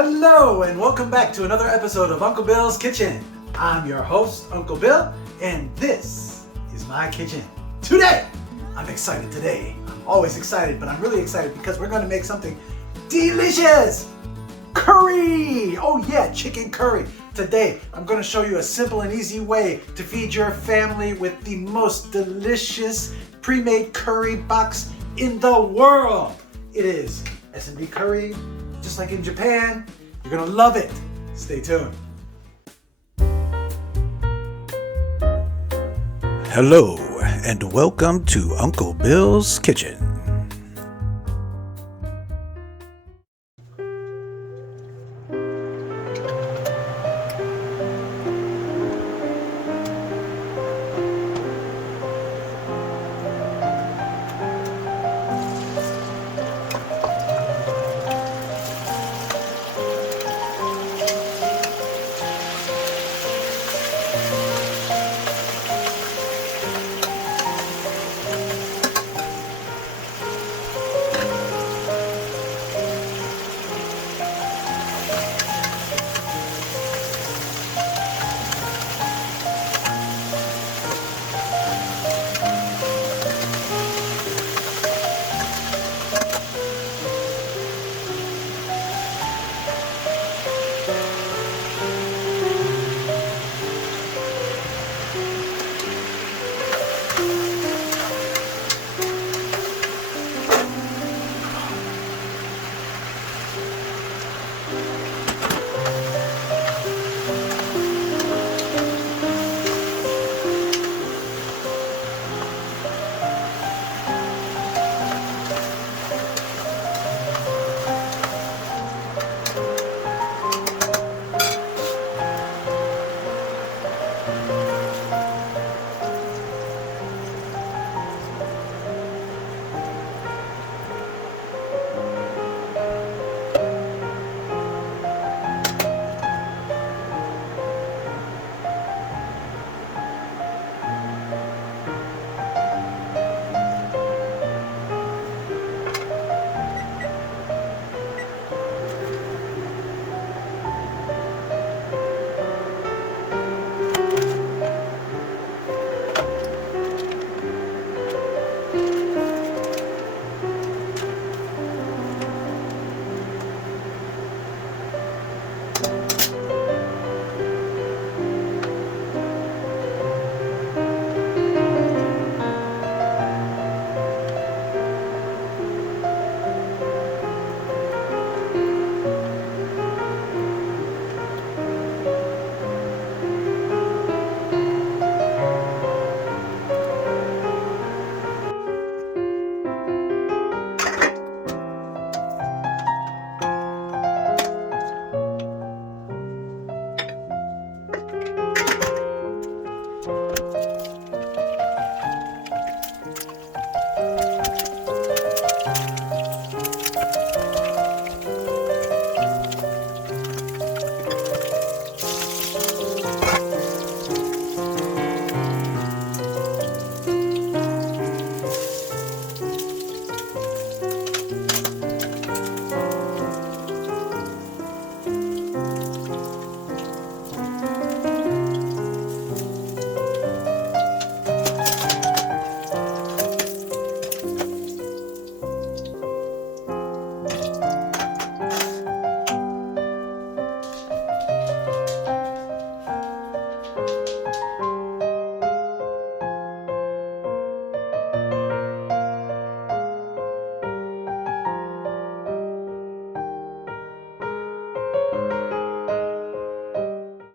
Hello and welcome back to another episode of Uncle Bill's Kitchen. I'm your host, Uncle Bill, and this is my kitchen. Today, I'm excited today. I'm always excited, but I'm really excited because we're going to make something delicious. Curry! Oh yeah, chicken curry. Today, I'm going to show you a simple and easy way to feed your family with the most delicious pre-made curry box in the world. It is S&B curry, just like in Japan. You're going to love it. Stay tuned. Hello, and welcome to Uncle Bill's Kitchen.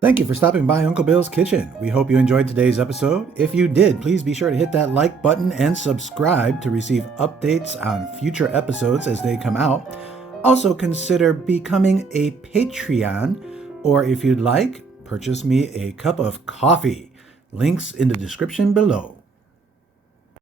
Thank you for stopping by Uncle Bill's Kitchen. We hope you enjoyed today's episode. If you did, please be sure to hit that like button and subscribe to receive updates on future episodes as they come out. Also, consider becoming a Patreon, or if you'd like, purchase me a cup of coffee. Links in the description below.